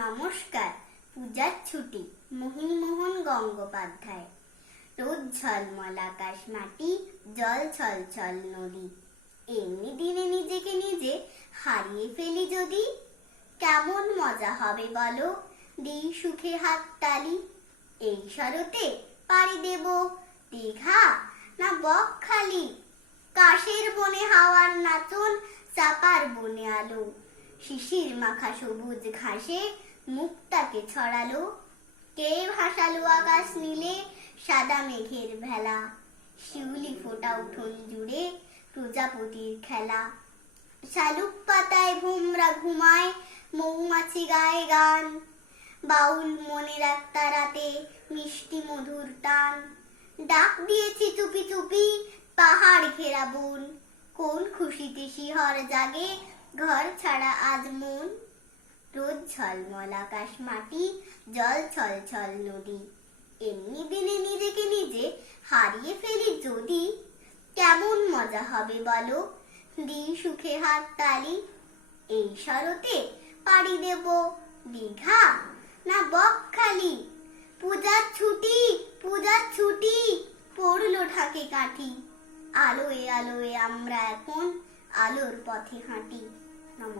নমস্কার। পূজার ছুটি, মোহিনীমোহন গঙ্গোপাধ্যায়। রোদ ঝলমল আকাশ মাটি, জল ছল ছল নদী। এমনি দিনে নিজেকে নিজে হারিয়ে ফেলি যদি, কেমন মজা হবে বলো, দিই সুখে হাত তালি। এই শরতে পাড়ি দেব দীঘা না বকখালি, কাশের বনে হাওয়ার নাচন, চাপার বনে আলো, শিশির মাখা সবুজ ঘাসে মুক্তাকে ছড়ালো। কে ভাসালো আকাশ নীলে সাদা মেঘের ভেলা, শিউলি ফোটা উঠোন জুড়ে প্রজাপতির খেলা। শালুক পাতায় ভোমরা ঘুমায়, মৌমাছি গায়ে গান, বাউল মনের এক তারাতে মিষ্টি মধুর টান। ডাক দিয়েছি চুপি চুপি পাহাড় ঘেরা বন, কোন খুশিতে শিহর জাগে ঘর ছাড়া আজ মন। রোদ ঝলমল আকাশ মাটি, জল ছল ছল নদী। এমনি দিনে নিজেকে নিজে হারিয়ে ফেলি যদি, কেমন মজা হবে বলো, দিই সুখে হাত তালি। এই শরতে পাড়ি দেব দীঘা না বকখালি, পূজার ছুটি পূজার ছুটি পড়লো ঢাকে কাঠি। আলোয় আলোয় আমরা এখন আলোর পথে হাঁটি।